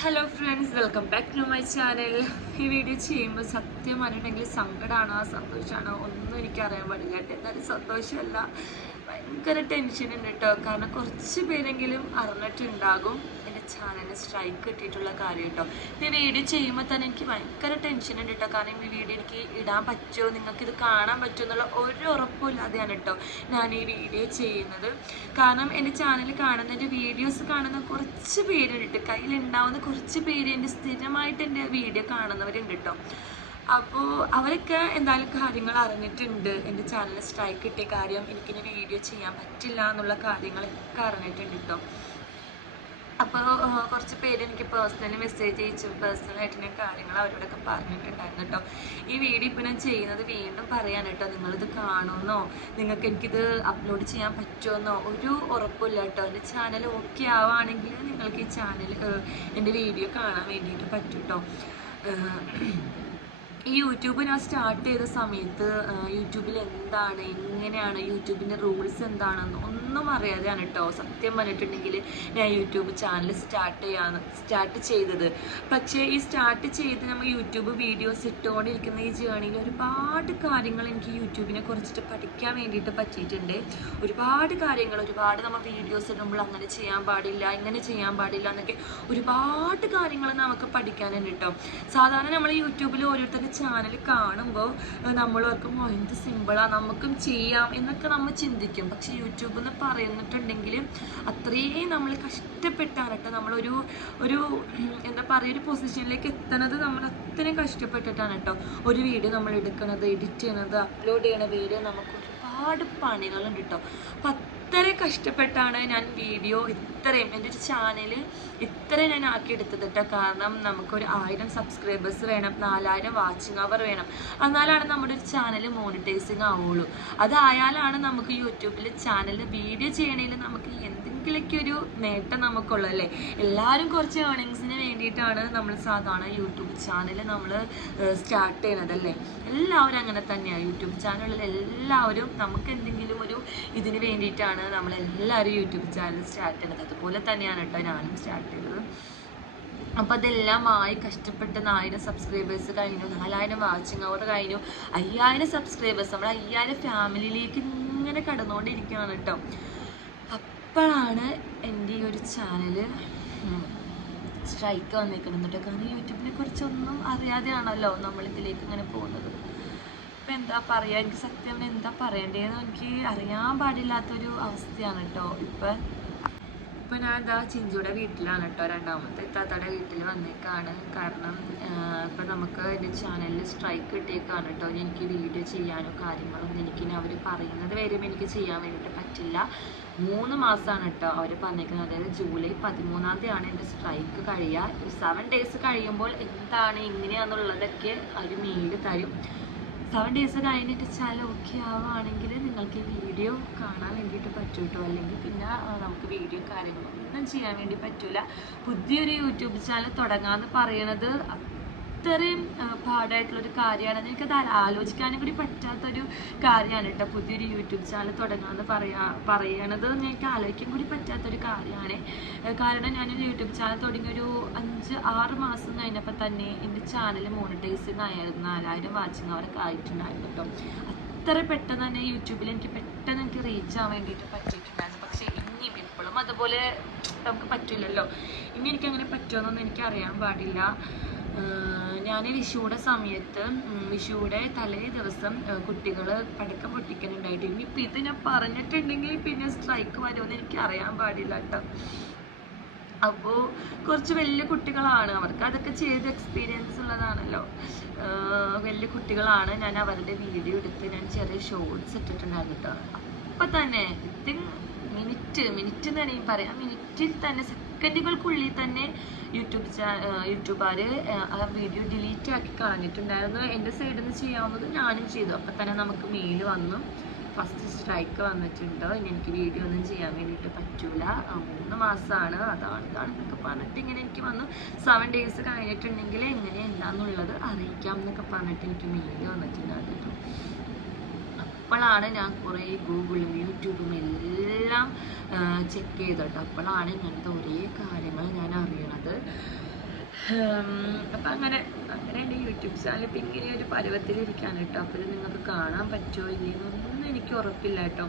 Hello friends welcome back to my channel ഈ video ചെയ്യുമ്പോൾ സത്യം പറഞ്ഞിട്ടുണ്ടെങ്കിൽ സങ്കടമാണോ സന്തോഷമാണോ ഒന്നും എനിക്ക് അറിയാൻ പാടില്ല. കേട്ടോ എന്നാലും സന്തോഷമല്ല. ഭയങ്കര ടെൻഷൻ ഉണ്ട് കേട്ടോ കാരണം കുറച്ച് പേരെങ്കിലും അറിഞ്ഞിട്ടുണ്ടാകും. എന്റെ ചാനലിന് സ്ട്രൈക്ക് കിട്ടിയിട്ടുള്ള കാര്യം കേട്ടോ ഈ വീഡിയോ ചെയ്യുമ്പോൾ തന്നെ എനിക്ക് ഭയങ്കര ടെൻഷൻ ഉണ്ട് കേട്ടോ കാരണം ഈ വീഡിയോ എനിക്ക് ഇടാൻ പറ്റുമോ നിങ്ങൾക്ക് ഇത് കാണാൻ പറ്റുമോ എന്നുള്ള ഒരു ഉറപ്പും ഇല്ലാതെയാണ് കേട്ടോ ഞാൻ ഈ വീഡിയോ ചെയ്യുന്നത്. കാരണം എന്റെ ചാനൽ കാണുന്ന എന്റെ വീഡിയോസ് കാണുന്ന കുറച്ച് പേരുണ്ട്. കയ്യിലുണ്ടാവുന്ന കുറച്ച് പേര് എന്റെ സ്ഥിരമായിട്ട് എന്റെ വീഡിയോ കാണുന്നവരുണ്ട് കേട്ടോ അപ്പോൾ അവരൊക്കെ എന്തായാലും കാര്യങ്ങൾ അറിഞ്ഞിട്ടുണ്ട്. എന്റെ ചാനൽ സ്ട്രൈക്ക് കിട്ടിയ കാര്യം എനിക്കിനി വീഡിയോ ചെയ്യാൻ പറ്റില്ല എന്നുള്ള കാര്യങ്ങളൊക്കെ അറിഞ്ഞിട്ടുണ്ട് കേട്ടോ അപ്പോൾ കുറച്ച് പേര് എനിക്ക് പേഴ്സണലി മെസ്സേജ് അയച്ചു. പേഴ്സണലായിട്ട് ഞാൻ കാര്യങ്ങൾ അവരോടൊക്കെ പറഞ്ഞിട്ടുണ്ടായിരുന്നു കേട്ടോ. ഈ വീഡിയോ ഇപ്പോൾ ഞാൻ ചെയ്യുന്നത് വീണ്ടും പറയാൻ കേട്ടോ. നിങ്ങളിത് കാണുമെന്നോ? നിങ്ങൾക്ക് എനിക്കിത് അപ്ലോഡ് ചെയ്യാൻ പറ്റുമെന്നോ? ഒരു ഉറപ്പില്ല കേട്ടോ. എന്റെ ചാനൽ ഓക്കെ ആവുകയാണെങ്കിൽ നിങ്ങൾക്ക് ഈ ചാനൽ എന്റെ വീഡിയോ കാണാൻ വേണ്ടിയിട്ട് പറ്റും കേട്ടോ. ഈ യൂട്യൂബ് ഞാൻ സ്റ്റാർട്ട് ചെയ്ത സമയത്ത് യൂട്യൂബിൽ എന്താണ് എങ്ങനെയാണ് യൂട്യൂബിന്റെ റൂൾസ് എന്താണെന്ന് ഒന്നും അറിയാതെയാണ് കേട്ടോ സത്യം പറഞ്ഞിട്ടുണ്ടെങ്കിൽ ഞാൻ യൂട്യൂബ് ചാനൽ സ്റ്റാർട്ട് ചെയ്യാന്ന് സ്റ്റാർട്ട് ചെയ്തത്. പക്ഷേ ഈ സ്റ്റാർട്ട് ചെയ്ത് നമ്മൾ യൂട്യൂബ് വീഡിയോസ് ഇട്ടുകൊണ്ടിരിക്കുന്ന ഈ ജേണിയിൽ ഒരുപാട് കാര്യങ്ങൾ എനിക്ക് യൂട്യൂബിനെ കുറിച്ചിട്ട് പഠിക്കാൻ വേണ്ടിയിട്ട് പറ്റിയിട്ടുണ്ട്. ഒരുപാട് കാര്യങ്ങൾ ഒരുപാട് നമ്മൾ വീഡിയോസ് ഇടുമ്പോൾ അങ്ങനെ ചെയ്യാൻ പാടില്ല ഇങ്ങനെ ചെയ്യാൻ പാടില്ല എന്നൊക്കെ ഒരുപാട് കാര്യങ്ങൾ നമുക്ക് പഠിക്കാനുണ്ട് കേട്ടോ സാധാരണ നമ്മൾ യൂട്യൂബിൽ ഓരോരുത്തരുടെ ചാനൽ കാണുമ്പോൾ നമ്മൾ ഓർക്കും "ഓ, എന്ത് സിമ്പിളാണ് നമുക്കും ചെയ്യാം എന്നൊക്കെ നമ്മൾ ചിന്തിക്കും. പക്ഷെ യൂട്യൂബ് എന്ന് പറയുന്നിട്ടുണ്ടെങ്കിൽ അത്രയും നമ്മൾ കഷ്ടപ്പെട്ടാണ് കേട്ടോ നമ്മളൊരു ഒരു എന്താ പറയുക ഒരു പൊസിഷനിലേക്ക് എത്തണത് നമ്മൾ അത്രയും കഷ്ടപ്പെട്ടിട്ടാണ് കേട്ടോ. ഒരു വീഡിയോ നമ്മൾ എടുക്കണത് എഡിറ്റ് ചെയ്യണത് അപ്ലോഡ് ചെയ്യണ വീഡിയോ നമുക്ക് ഒരുപാട് പണികളുണ്ട് കേട്ടോ. അത്രയും കഷ്ടപ്പെട്ടാണ് ഞാൻ വീഡിയോ ഇത്രയും എന്റെ ഒരു ചാനൽ ഇത്രയും ഞാൻ ആക്കിയെടുത്തത് കേട്ടോ കാരണം നമുക്കൊരു ആയിരം സബ്സ്ക്രൈബേഴ്സ് വേണം നാലായിരം വാച്ചിങ് അവർ വേണം. എന്നാലാണ് നമ്മുടെ ഒരു ചാനൽ മോണിറ്റൈസിങ് ആവുള്ളൂ. അതായാലാണ് നമുക്ക് യൂട്യൂബിൽ ചാനൽ വീഡിയോ ചെയ്യണേൽ നമുക്ക് എന്തെങ്കിലുമൊക്കെ ഒരു നേട്ടം നമുക്കുള്ളൂ അല്ലേ? എല്ലാവരും കുറച്ച് ഏർണിങ്സിന് വേണ്ടിയിട്ടാണ് നമ്മൾ സാധാരണ യൂട്യൂബ് ചാനൽ നമ്മൾ സ്റ്റാർട്ട് ചെയ്യണത് അല്ലേ? എല്ലാവരും അങ്ങനെ തന്നെയാണ് യൂട്യൂബ് ചാനലിൽ എല്ലാവരും നമുക്ക് എന്തെങ്കിലും ഒരു ഇതിന് വേണ്ടിയിട്ടാണ് നമ്മൾ എല്ലാവരും യൂട്യൂബ് ചാനൽ സ്റ്റാർട്ട് ചെയ്യുന്നത് അതുപോലെ തന്നെയാണ് കേട്ടോ ഞാനും സ്റ്റാർട്ട് ചെയ്തത് അപ്പോൾ അതെല്ലാം ആയി കഷ്ടപ്പെട്ട് നാലായിരം സബ്സ്ക്രൈബേഴ്സ് കഴിഞ്ഞു നാലായിരം വാച്ചിങ് അവർ കഴിഞ്ഞു അയ്യായിരം സബ്സ്ക്രൈബേഴ്സ് നമ്മൾ അയ്യായിരം ഫാമിലിയിലേക്ക് ഇങ്ങനെ കടന്നുകൊണ്ടിരിക്കുകയാണ് കേട്ടോ അപ്പോഴാണ് എന്റെ ഈ ഒരു ചാനൽ സ്ട്രൈക്ക് വന്നിരിക്കുന്നത് കേട്ടോ കാരണം യൂട്യൂബിനെ കുറിച്ചൊന്നും അറിയാതെയാണല്ലോ നമ്മളിതിലേക്ക് ഇങ്ങനെ പോകുന്നത്. ഇപ്പം എന്താ പറയുക എനിക്ക് സത്യം എന്താ പറയേണ്ടതെന്ന് എനിക്ക് അറിയാൻ പാടില്ലാത്തൊരു അവസ്ഥയാണ് കേട്ടോ ഇപ്പം ഇപ്പം ഞാൻ എന്താ ചിഞ്ചുടെ വീട്ടിലാണ് കേട്ടോ രണ്ടാമത്തെ. താത്തയുടെ വീട്ടിൽ വന്നേക്കാണ്. കാരണം ഇപ്പം നമുക്ക് എന്റെ ചാനലിൽ സ്ട്രൈക്ക് കിട്ടിയേക്കാണ് കേട്ടോ എനിക്ക് വീഡിയോ ചെയ്യാനോ കാര്യങ്ങളൊന്നും എനിക്കിനി അവർ പറയുന്നത് വരെയും എനിക്ക് ചെയ്യാൻ വേണ്ടിയിട്ട് പറ്റില്ല. മൂന്ന് മാസമാണ് കേട്ടോ അവർ പറഞ്ഞേക്കുന്നത്. അതായത് ജൂലൈ പതിമൂന്നാം തീയതിയാണ് എന്റെ സ്ട്രൈക്ക് കഴിയുക സെവൻ ഡേയ്സ് കഴിയുമ്പോൾ എന്താണ് എങ്ങനെയാണെന്നുള്ളതൊക്കെ അവർ മെയിൽ തരും. സെവൻ ഡേയ്സ് കഴിഞ്ഞിട്ട് ചാനൽ ഓക്കെ ആവുകയാണെങ്കിൽ നിങ്ങൾക്ക് ഈ വീഡിയോ കാണാൻ വേണ്ടിയിട്ട് പറ്റും കേട്ടോ അല്ലെങ്കിൽ പിന്നെ നമുക്ക് വീഡിയോ കാര്യങ്ങളൊന്നും ചെയ്യാൻ വേണ്ടി പറ്റൂല. പുതിയൊരു യൂട്യൂബ് ചാനൽ തുടങ്ങാമെന്ന് പറയണത് അത്രയും പാടായിട്ടുള്ള പാടായിട്ടുള്ളൊരു കാര്യമാണ്. എനിക്കത് ആലോചിക്കാനും കൂടി പറ്റാത്തൊരു കാര്യമാണ് കേട്ടോ. പുതിയൊരു യൂട്യൂബ് ചാനൽ തുടങ്ങാമെന്ന് പറയാ പറയണത് എനിക്ക് ആലോചിക്കാൻ കൂടി പറ്റാത്തൊരു കാര്യമാണ്. കാരണം ഞാനൊരു യൂട്യൂബ് ചാനൽ തുടങ്ങി ഒരു അഞ്ച് ആറ് മാസം കഴിഞ്ഞപ്പോൾ തന്നെ എന്റെ ചാനൽ മോണിറ്റൈസ് ആയിരുന്നു നാലായിരം വാച്ചിങ് അവരൊക്കെ ആയിട്ടുണ്ടായിരുന്നു കേട്ടോ. അത്ര പെട്ടെന്ന് തന്നെ യൂട്യൂബിൽ എനിക്ക് പെട്ടെന്ന് എനിക്ക് റീച്ച് ആവാൻ വേണ്ടിയിട്ട് പറ്റിയിട്ടുണ്ടായിരുന്നു. പക്ഷേ ഇനിയും ഇപ്പോഴും അതുപോലെ നമുക്ക് പറ്റില്ലല്ലോ. ഇനി എനിക്ക് അങ്ങനെ പറ്റുമെന്നൊന്നും എനിക്ക് അറിയാൻ പാടില്ല. ഞാൻ വിഷുവിടെ സമയത്ത് വിഷുവിടെ തലേ ദിവസം കുട്ടികൾ പടക്കം പൊട്ടിക്കാനുണ്ടായിട്ട് ഇനിയിപ്പോൾ ഇത് ഞാൻ പറഞ്ഞിട്ടുണ്ടെങ്കിൽ പിന്നെ സ്ട്രൈക്ക് വരുമെന്ന് എനിക്ക് അറിയാൻ പാടില്ല കേട്ടോ. അപ്പോൾ കുറച്ച് വലിയ കുട്ടികളാണ്. അവർക്ക് അതൊക്കെ ചെയ്ത് എക്സ്പീരിയൻസ് ഉള്ളതാണല്ലോ. വലിയ കുട്ടികളാണ്. ഞാൻ അവരുടെ വീഡിയോ എടുത്ത് ഞാൻ ചെറിയ ഷോർട്സ് ഇട്ടിട്ടുണ്ടായിരുന്നു കേട്ടോ. അപ്പം തന്നെ വിത്തിൻ മിനിറ്റ് മിനിറ്റ് എന്ന് വേണമെങ്കിൽ പറയാം. മിനിറ്റിൽ തന്നെ സെക്കൻഡുകൾക്കുള്ളിൽ തന്നെ യൂട്യൂബ് യൂട്യൂബുകാർ ആ വീഡിയോ ഡിലീറ്റ് ആക്കി കളഞ്ഞിട്ടുണ്ടായിരുന്നു. എന്റെ സൈഡിൽ നിന്ന് ചെയ്യാവുന്നത് ഞാനും ചെയ്തു. അപ്പം തന്നെ നമുക്ക് മെയിൽ വന്നു. ഫസ്റ്റ് സ്ട്രൈക്ക് വന്നിട്ടുണ്ട്? ഇനി എനിക്ക് വീഡിയോ ഒന്നും ചെയ്യാൻ വേണ്ടിയിട്ട് പറ്റൂല. മൂന്ന് മാസമാണ് അതാണ് ഇതാണ് എന്നൊക്കെ പറഞ്ഞിട്ട് ഇങ്ങനെ എനിക്ക് വന്നു. സെവൻ ഡേയ്സ് കഴിഞ്ഞിട്ടുണ്ടെങ്കിൽ എങ്ങനെ എന്താണെന്നുള്ളത് അറിയിക്കാം എന്നൊക്കെ പറഞ്ഞിട്ട് എനിക്ക് മെയിൽ വന്നിട്ടുണ്ടായിരുന്നു. അപ്പോഴാണ് ഞാൻ കുറേ ഗൂഗിളും യൂട്യൂബും എല്ലാം ചെക്ക് ചെയ്തിട്ട് അപ്പോഴാണ് ഇങ്ങനത്തെ ഒരേ കാര്യങ്ങൾ ഞാൻ അറിയണത്. അപ്പം അങ്ങനെ അങ്ങനെ എന്റെ യൂട്യൂബ് ചാനൽ ഇപ്പം ഇങ്ങനെ ഒരു പരുവത്തിലിരിക്കുകയാണ് കേട്ടോ. അപ്പോൾ ഇത് നിങ്ങൾക്ക് കാണാൻ പറ്റുമോ ഇല്ലയെന്നൊന്നും എനിക്ക് ഉറപ്പില്ല കേട്ടോ.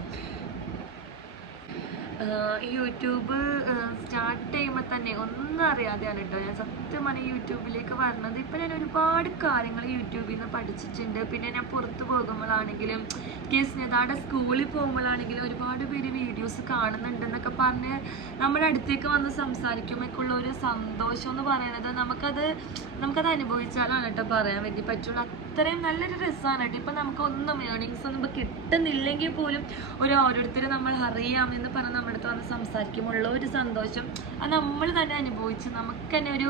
ഈ യൂട്യൂബ് സ്റ്റാർട്ട് ചെയ്യുമ്പോൾ തന്നെ ഒന്നും അറിയാതെയാണ് കേട്ടോ ഞാൻ സത്യം പറഞ്ഞ യൂട്യൂബിലേക്ക് വന്നത്. ഇപ്പം ഞാൻ ഒരുപാട് കാര്യങ്ങൾ യൂട്യൂബിൽ നിന്ന് പഠിച്ചിട്ടുണ്ട്. പിന്നെ ഞാൻ പുറത്ത് പോകുമ്പോഴാണെങ്കിലും കേസ്നേതാടെ സ്കൂളിൽ പോകുമ്പോഴാണെങ്കിലും ഒരുപാട് പേര് വീഡിയോസ് കാണുന്നുണ്ടെന്നൊക്കെ പറഞ്ഞ് നമ്മുടെ അടുത്തേക്ക് വന്ന് സംസാരിക്കുമ്പോഴേക്കുള്ള ഒരു സന്തോഷം എന്ന് പറയുന്നത് നമുക്കത് നമുക്കത് അനുഭവിച്ചാലാണ് കേട്ടോ പറയാൻ വേണ്ടി പറ്റുള്ളൂ. അത്രയും നല്ലൊരു രസമാണ് കേട്ടോ ഇപ്പം നമുക്കൊന്നും ഏണിങ്സ് ഒന്നും ഇപ്പം കിട്ടുന്നില്ലെങ്കിൽ പോലും ഒരു ഓരോരുത്തർ നമ്മൾ അറിയാം എന്ന് പറഞ്ഞ് നമ്മുടെ അടുത്ത് വന്ന് സംസാരിക്കുമ്പോഴുള്ള ഒരു സന്തോഷം. അത് നമ്മൾ തന്നെ അനുഭവിച്ച് നമുക്ക് തന്നെ ഒരു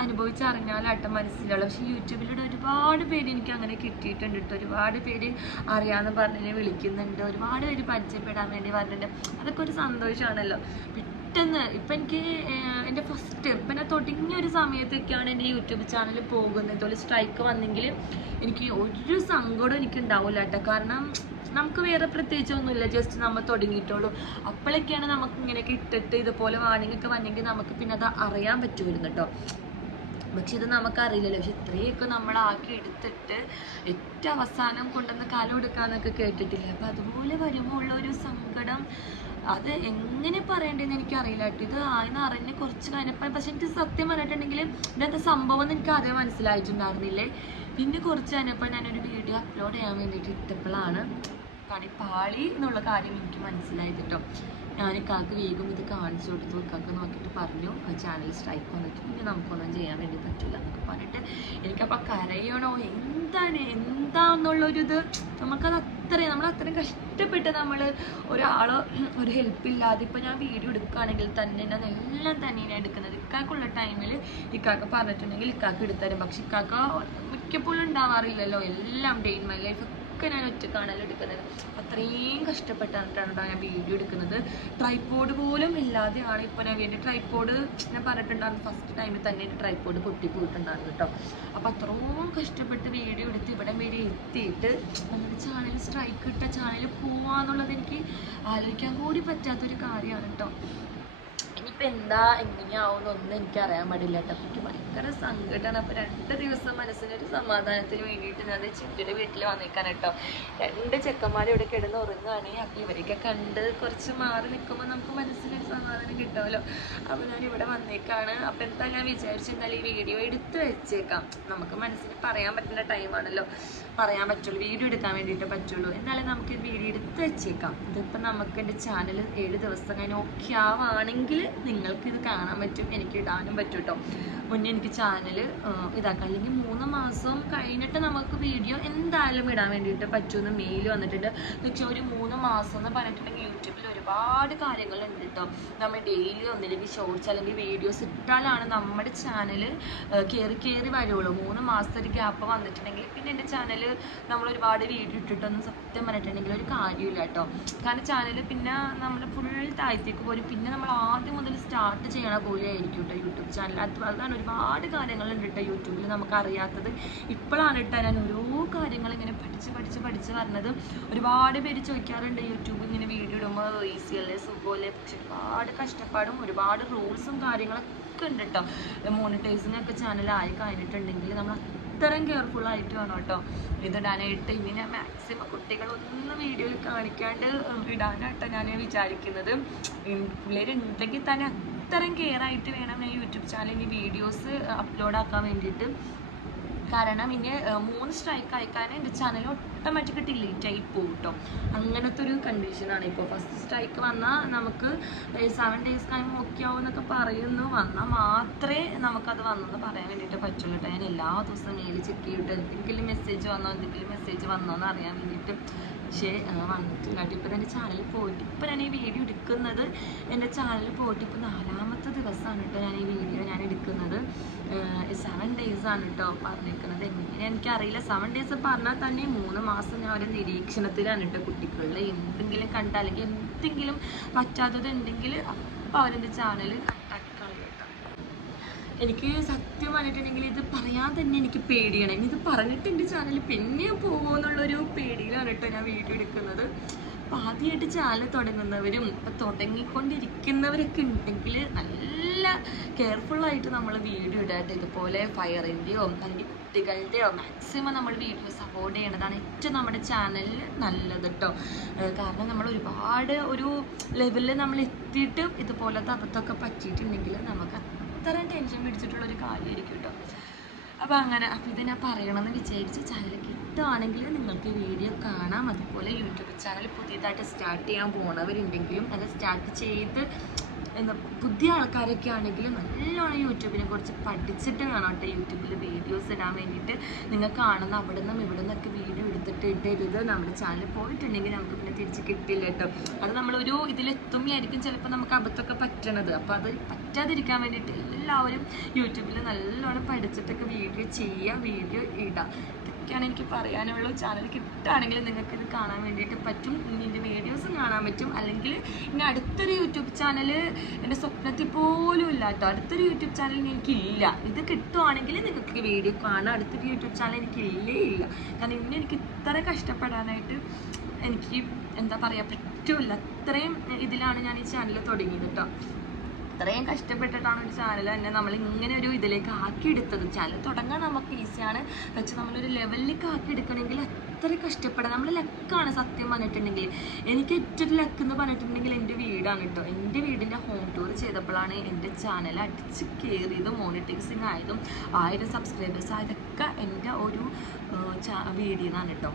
അനുഭവിച്ചറിഞ്ഞാലാട്ടോ മനസ്സിലുള്ള. പക്ഷേ യൂട്യൂബിലൂടെ ഒരുപാട് പേര് എനിക്ക് അങ്ങനെ കിട്ടിയിട്ടുണ്ട് കേട്ടോ. ഒരുപാട് പേര് അറിയാമെന്ന് പറഞ്ഞ് വിളിക്കുന്നുണ്ട്. ഒരുപാട് പേര് പരിചയപ്പെടാൻ വേണ്ടി പറഞ്ഞിട്ടുണ്ട്. അതൊക്കെ ഒരു സന്തോഷമാണല്ലോ. പെട്ടെന്ന് ഇപ്പം എനിക്ക് എന്റെ ഫസ്റ്റ് ഇപ്പം തുടങ്ങിയ ഒരു സമയത്തൊക്കെയാണ് എന്റെ യൂട്യൂബ് ചാനൽ പോകുന്നത്. ഇതുപോലെ സ്ട്രൈക്ക് വന്നെങ്കിൽ എനിക്ക് ഒരു സങ്കടം എനിക്ക് ഉണ്ടാവില്ല കേട്ടോ. കാരണം നമുക്ക് വേറെ പ്രത്യേകിച്ച് ഒന്നുമില്ല ജസ്റ്റ് നമ്മൾ തുടങ്ങിയിട്ടുള്ളൂ. അപ്പോഴൊക്കെയാണ് നമുക്ക് ഇങ്ങനെയൊക്കെ ഇട്ടിട്ട് ഇതുപോലെ വാണിംഗ് ഒക്കെ വന്നെങ്കിൽ നമുക്ക് പിന്നെ അത് അറിയാൻ പറ്റുമായിരുന്നു കേട്ടോ. പക്ഷെ ഇത് നമുക്കറിയില്ലല്ലോ. പക്ഷെ ഇത്രയൊക്കെ നമ്മളാക്കി എടുത്തിട്ട് ഏറ്റവും അവസാനം കൊണ്ടുവന്ന് കാലം എടുക്കാന്നൊക്കെ കേട്ടിട്ടില്ല? അപ്പം അതുപോലെ വരുമ്പോൾ ഉള്ള ഒരു സങ്കടം അത് എങ്ങനെ പറയണ്ടേന്ന് എനിക്കറിയില്ല കേട്ടോ. ഇത് ആയെന്ന് അറിഞ്ഞ് കുറച്ച് കഴിഞ്ഞപ്പോൾ പക്ഷെ എനിക്ക് സത്യം പറഞ്ഞിട്ടുണ്ടെങ്കിൽ ഇതെന്താ സംഭവം എന്ന് എനിക്ക് ആദ്യം മനസ്സിലായിട്ടുണ്ടായിരുന്നില്ലേ. പിന്നെ കുറച്ച് കഴിഞ്ഞപ്പോൾ ഞാനൊരു വീഡിയോ അപ്ലോഡ് ചെയ്യാൻ വേണ്ടിയിട്ട് ഇട്ടപ്പോഴാണ് പണി പാളി എന്നുള്ള കാര്യം എനിക്ക് മനസ്സിലായത് കേട്ടോ. ഞാൻ ഇക്കാക്ക് വേഗം ഇത് കാണിച്ചു കൊടുത്തു ഇക്കാക്ക് നോക്കിയിട്ട് പറഞ്ഞു. ചാനൽ സ്ട്രൈക്ക് വന്നിട്ട് പിന്നെ നമുക്കൊന്നും ചെയ്യാൻ വേണ്ടി പറ്റില്ല എന്നൊക്കെ പറഞ്ഞിട്ട് എനിക്കപ്പോൾ കരയണോ എന്താണ്? എന്താന്നുള്ളൊരു ഇത് നമുക്കത് അത്രയും നമ്മൾ അത്രയും കഷ്ടപ്പെട്ട് നമ്മൾ ഒരാളെ ഒരു ഹെൽപ്പ് ഇല്ലാതെ ഇപ്പം ഞാൻ വീഡിയോ എടുക്കുകയാണെങ്കിൽ തന്നെ ഞാൻ എല്ലാം തന്നെയാണ് എടുക്കുന്നത്. ഇക്കാക്കുള്ള ടൈമിൽ ഇക്കാക്ക് പറഞ്ഞിട്ടുണ്ടെങ്കിൽ ഇക്കാക്ക് എടുത്തരും പക്ഷെ ഇക്കാക്ക മിക്കപ്പോഴും ഉണ്ടാവാറില്ലല്ലോ. എല്ലാം ഡേ ഇൻ മൈ ലൈഫ് ഒക്കെ ഞാൻ ഒറ്റക്കാണല്ലോ എടുക്കുന്നത്. അത്രയും കഷ്ടപ്പെട്ടിട്ടാണ് ഞാൻ വീഡിയോ എടുക്കുന്നത്. ട്രൈപ്പോഡ് പോലും ഇല്ലാതെയാണ് ഇപ്പോൾ ഞാൻ വീണ്ടും ട്രൈപ്പോഡ് ഞാൻ പറഞ്ഞിട്ടുണ്ടായിരുന്നു. ഫസ്റ്റ് ടൈമിൽ തന്നെ ട്രൈപ്പോഡ് പൊട്ടിപ്പോയിട്ടുണ്ടായിരുന്നു കേട്ടോ. അപ്പോൾ അത്രയും കഷ്ടപ്പെട്ട് വീഡിയോ എടുത്ത് ഇവിടെ വരെ എത്തിയിട്ട് നമ്മുടെ ചാനൽ സ്ട്രൈക്ക് ഇട്ട ചാനൽ പോവാന്നുള്ളത് എനിക്ക് ആലോചിക്കാൻ കൂടി പറ്റാത്തൊരു കാര്യമാണ് കേട്ടോ. ഇനിയിപ്പോൾ എന്താ എങ്ങനെയാവുമെന്നൊന്നും എനിക്ക് അറിയാൻ പാടില്ല കേട്ടോ. എനിക്ക് ഭയങ്കര സങ്കടമാണ് അപ്പോൾ രണ്ട് ദിവസം മനസ്സിനൊരു സമാധാനത്തിന് വേണ്ടിയിട്ട് ഞാൻ ചിറ്റിയുടെ വീട്ടിൽ വന്നേക്കാൻ കേട്ടോ. രണ്ട് ചെക്കന്മാരും ഇവിടെ കിടന്ന് ഉറങ്ങുകയാണ് അപ്പോൾ ഇവരെയൊക്കെ കണ്ട് കുറച്ച് മാറി നിൽക്കുമ്പോൾ നമുക്ക് മനസ്സിനൊരു സമാധാനം കിട്ടുമല്ലോ. അപ്പോൾ ഞാൻ ഇവിടെ വന്നേക്കാണ്. അപ്പോൾ എന്താ ഞാൻ വിചാരിച്ചെന്നാൽ ഈ വീഡിയോ എടുത്ത് വെച്ചേക്കാം. നമുക്ക് മനസ്സിന് പറയാൻ പറ്റുന്ന ടൈമാണല്ലോ പറയാൻ പറ്റുള്ളൂ വീഡിയോ എടുക്കാൻ വേണ്ടിയിട്ട് പറ്റുള്ളൂ. എന്നാലും നമുക്ക് വീഡിയോ എടുത്ത് വെച്ചേക്കാം. ഇതിപ്പോൾ നമുക്ക് എന്റെ ചാനൽ ഏഴ് ദിവസം കഴിഞ്ഞ് ഓക്കെ ആവുകയാണെങ്കിൽ നിങ്ങൾക്ക് ഇത് കാണാൻ പറ്റും എനിക്ക് ഇടാനും പറ്റും കേട്ടോ മുന്നേ എനിക്ക് ചാനൽ ഇതാക്കാം. അല്ലെങ്കിൽ മൂന്ന് മാസം കഴിഞ്ഞിട്ട് നമുക്ക് വീഡിയോ എന്തായാലും ഇടാൻ വേണ്ടിയിട്ട് പറ്റുമെന്ന് മെയിൽ വന്നിട്ടുണ്ട്. പക്ഷെ ഒരു മൂന്ന് മാസം എന്ന് പറഞ്ഞിട്ടുണ്ടെങ്കിൽ യൂട്യൂബിൽ ഒരുപാട് കാര്യങ്ങളുണ്ട് കേട്ടോ നമ്മൾ ഡെയിലി ഒന്നില്ലെങ്കിൽ ഷോർട്സ് അല്ലെങ്കിൽ വീഡിയോസ് ഇട്ടാലാണ് നമ്മുടെ ചാനൽ കയറി കയറി വരുള്ളൂ. മൂന്ന് മാസത്തെ ഒരു ഗ്യാപ്പ് വന്നിട്ടുണ്ടെങ്കിൽ പിന്നെ എന്റെ ചാനൽ നമ്മൾ ഒരുപാട് വീഡിയോ ഇട്ടിട്ടൊന്നും സത്യം പറഞ്ഞിട്ടുണ്ടെങ്കിൽ ഒരു കാര്യമില്ല കേട്ടോ. കാരണം ചാനൽ പിന്നെ നമ്മൾ ഫുൾ താഴത്തേക്ക് പോരും. പിന്നെ നമ്മൾ ആദ്യം മുതൽ സ്റ്റാർട്ട് ചെയ്യണ പോലെ ആയിരിക്കും കേട്ടോ യൂട്യൂബ് ചാനൽ അത് അതാണ് ഒരുപാട് കാര്യങ്ങളുണ്ട് കേട്ടോ യൂട്യൂബിൽ നമുക്ക് അറിയാത്തത് ഇപ്പോഴാണ് കേട്ടോ ഞാൻ ഓരോ കാര്യങ്ങൾ ഇങ്ങനെ പഠിച്ച് പഠിച്ച് പഠിച്ച് വരുന്നത് ഒരുപാട് പേര് ചോദിക്കാറുണ്ട് യൂട്യൂബ് ഇങ്ങനെ വീഡിയോ ഇടുമ്പോൾ ഈസി അല്ലേ സുഖമല്ലേ പക്ഷെ ഒരുപാട് കഷ്ടപ്പാടും ഒരുപാട് റൂൾസും കാര്യങ്ങളൊക്കെ ഉണ്ട് കേട്ടോ മോണിറ്റൈസിങ് ഒക്കെ ചാനൽ ആയി കഴിഞ്ഞിട്ടുണ്ടെങ്കിൽ നമ്മൾ അത്രയും കെയർഫുൾ ആയിട്ട് വേണം കേട്ടോ. ഇതിടാനായിട്ട് ഇനി ഞാൻ മാക്സിമം കുട്ടികളൊന്നും വീഡിയോയിൽ കാണിക്കാണ്ട് ഇടാനാട്ടോ ഞാൻ വിചാരിക്കുന്നത്. പിള്ളേരുണ്ടെങ്കിൽ തന്നെ അത്രയും കെയർ ആയിട്ട് വേണം ഞാൻ യൂട്യൂബ് ചാനലിൽ വീഡിയോസ് അപ്ലോഡ് ആക്കാൻ വേണ്ടിയിട്ട്. കാരണം ഇനി മൂന്ന് സ്ട്രൈക്ക് അയക്കാൻ എന്റെ ചാനൽ ഓട്ടോമാറ്റിക് ഡിലീറ്റ് ആയി പോകും കേട്ടോ അങ്ങനത്തെ ഒരു കണ്ടീഷനാണ് ഇപ്പോൾ ഫസ്റ്റ് സ്ട്രൈക്ക് വന്നാൽ നമുക്ക് സെവൻ ഡേയ്സ് കഴിയുമ്പോൾ ഓക്കെ ആവും എന്നൊക്കെ പറയുന്നു. വന്നാൽ മാത്രമേ നമുക്കത് വന്നെന്ന് പറയാൻ വേണ്ടിയിട്ട് പറ്റുള്ളൂ ഞാൻ എല്ലാ ദിവസവും മെയിൽ ചെക്ക് ചെയ്തിട്ട് എന്തെങ്കിലും മെസ്സേജ് വന്നോ എന്തെങ്കിലും മെസ്സേജ് വന്നോ എന്ന് അറിയാൻ വേണ്ടിയിട്ട് പക്ഷേ വന്നിട്ടില്ല കേട്ടോ ഇപ്പം എന്റെ ചാനലിൽ പോയിട്ട് ഇപ്പം ഞാൻ ഈ വീഡിയോ എടുക്കുന്നത് എന്റെ ചാനലിൽ പോയിട്ട് ഇപ്പോൾ നാലാമത്തെ ദിവസമാണ് കേട്ടോ ഞാൻ ഈ വീഡിയോ ഞാൻ എടുക്കുന്നത്. സെവൻ ഡേയ്സ് ആണ് കേട്ടോ പറഞ്ഞിരിക്കുന്നത് എങ്ങനെ എനിക്കറിയില്ല. സെവൻ ഡേയ്സ് പറഞ്ഞാൽ തന്നെ മൂന്ന് മാസം ഞാൻ ഒരു നിരീക്ഷണത്തിലാണ് കേട്ടോ കുട്ടികളിൽ എന്തെങ്കിലും കണ്ട അല്ലെങ്കിൽ എന്തെങ്കിലും പറ്റാത്തത് ഉണ്ടെങ്കിൽ അപ്പോൾ അവരെന്റെ ചാനൽ കട്ടാക്കി കളയും കേട്ടോ എനിക്ക് സത്യം പറഞ്ഞിട്ടുണ്ടെങ്കിൽ ഇത് പറയാൻ തന്നെ എനിക്ക് പേടിയാണ്. ഇത് പറഞ്ഞിട്ട് എന്റെ ചാനൽ പിന്നെയും പോകുമോ എന്നുള്ളൊരു പേടിയിലാണ് കേട്ടോ ഞാൻ വീഡിയോ എടുക്കുന്നത്. അപ്പം ആദ്യമായിട്ട് ചാനൽ തുടങ്ങുന്നവരും ഇപ്പം തുടങ്ങിക്കൊണ്ടിരിക്കുന്നവരൊക്കെ ഉണ്ടെങ്കിൽ നല്ല കെയർഫുള്ളായിട്ട് നമ്മൾ വീഡിയോ ഇടാട്ടെ ഇതുപോലെ ഫയറിന്റെയോ അല്ലെങ്കിൽ കുട്ടികളുടെയോ മാക്സിമം നമ്മൾ വീഡിയോസ് അവോയ്ഡ് ചെയ്യണതാണ് ഏറ്റവും നമ്മുടെ ചാനലിൽ നല്ലത് കേട്ടോ. കാരണം നമ്മൾ ഒരുപാട് ഒരു ലെവലിൽ നമ്മൾ എത്തിയിട്ട് ഇതുപോലത്തെ അബദ്ധമൊക്കെ പറ്റിയിട്ടുണ്ടെങ്കിൽ നമുക്ക് അത്രയും ടെൻഷൻ പിടിച്ചിട്ടുള്ളൊരു കാര്യമായിരിക്കും കേട്ടോ. അപ്പോൾ അങ്ങനെ അപ്പോൾ ഇത് ഞാൻ പറയണമെന്ന് വിചാരിച്ച് ചാനൽ കിട്ടുകയാണെങ്കിൽ നിങ്ങൾക്ക് വീഡിയോ കാണാം. അതുപോലെ യൂട്യൂബ് ചാനൽ പുതിയതായിട്ട് സ്റ്റാർട്ട് ചെയ്യാൻ പോണവരുണ്ടെങ്കിലും അത് സ്റ്റാർട്ട് ചെയ്ത് എന്താ പുതിയ ആൾക്കാരൊക്കെ ആണെങ്കിൽ നല്ലോണം യൂട്യൂബിനെ കുറിച്ച് പഠിച്ചിട്ട് വേണം കേട്ടോ യൂട്യൂബിൽ വീഡിയോസ് ഇടാൻ വേണ്ടിയിട്ട് നിങ്ങൾ കാണുന്ന അവിടെ നിന്നും ഇവിടെ നിന്നൊക്കെ വീഡിയോ എടുത്തിട്ട് ഇടരുത്. നമ്മുടെ ചാനൽ പോയിട്ടുണ്ടെങ്കിൽ നമുക്ക് പിന്നെ തിരിച്ച് കിട്ടില്ല കേട്ടോ. അത് നമ്മളൊരു ഇതിലെത്തുമ്പോഴായിരിക്കും ചിലപ്പോൾ നമുക്ക് അബദ്ധമൊക്കെ പറ്റണത്. അപ്പോൾ അത് പറ്റാതിരിക്കാൻ വേണ്ടിയിട്ട് എല്ലാവരും യൂട്യൂബിൽ നല്ലോണം പഠിച്ചിട്ടൊക്കെ വീഡിയോ ചെയ്യുക വീഡിയോ ഇടുക ഇതൊക്കെയാണ് എനിക്ക് പറയാനുള്ളൂ. ചാനൽ കിട്ടുകയാണെങ്കിൽ നിങ്ങൾക്ക് ഇത് കാണാൻ വേണ്ടിയിട്ട് പറ്റും. ഇനി എന്റെ വീഡിയോസും കാണാൻ പറ്റും. അല്ലെങ്കിൽ ഇനി അടുത്തൊരു യൂട്യൂബ് ചാനൽ എന്റെ സ്വപ്നത്തിൽ പോലും ഇല്ല കേട്ടോ. അടുത്തൊരു യൂട്യൂബ് ചാനൽ എനിക്കില്ല. ഇത് കിട്ടുവാണെങ്കിൽ നിങ്ങൾക്ക് വീഡിയോ കാണാം. അടുത്തൊരു യൂട്യൂബ് ചാനൽ എനിക്കില്ലേ ഇല്ല കാരണം ഇന്ന് എനിക്ക് ഇത്ര കഷ്ടപ്പെടാനായിട്ട് എനിക്ക് എന്താ പറയുക പറ്റൂല അത്രയും ഇതിലാണ് ഞാൻ ഈ ചാനൽ തുടങ്ങിയത് കേട്ടോ. അത്രയും കഷ്ടപ്പെട്ടിട്ടാണ് ഒരു ചാനൽ തന്നെ നമ്മൾ ഇങ്ങനെ ഒരു ഇതിലേക്ക് ആക്കിയെടുത്തത്. ചാനൽ തുടങ്ങാൻ നമുക്ക് ഈസിയാണ് പക്ഷെ നമ്മളൊരു ലെവലിലേക്ക് ആക്കിയെടുക്കണമെങ്കിൽ അത്ര കഷ്ടപ്പെടാം നമ്മൾ ലക്കാണ് സത്യം പറഞ്ഞിട്ടുണ്ടെങ്കിൽ. എനിക്ക് ഏറ്റവും ലക്ക് എന്ന് പറഞ്ഞിട്ടുണ്ടെങ്കിൽ എന്റെ വീടാണ് കേട്ടോ. എന്റെ വീടിന്റെ ഹോം ടൂർ ചെയ്തപ്പോഴാണ് എന്റെ ചാനൽ അടിച്ച് കയറിയതും. മോണിറ്റൈസിങ് ആയതും ആയിരം സബ്സ്ക്രൈബേഴ്സ് ആയതൊക്കെ എന്റെ ഒരു വീഡിയോ ആണ് കേട്ടോ.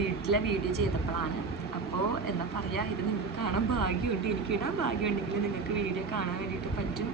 വീട്ടിലെ വീഡിയോ ചെയ്തപ്പോഴാണ്. അപ്പോൾ എന്താ പറയുക ഇത് നിങ്ങൾക്ക് കാണാൻ ഭാഗ്യമുണ്ട്. എനിക്കിടാൻ ഭാഗ്യമുണ്ടെങ്കിൽ നിങ്ങൾക്ക് വീഡിയോ കാണാൻ വേണ്ടിയിട്ട് പറ്റും.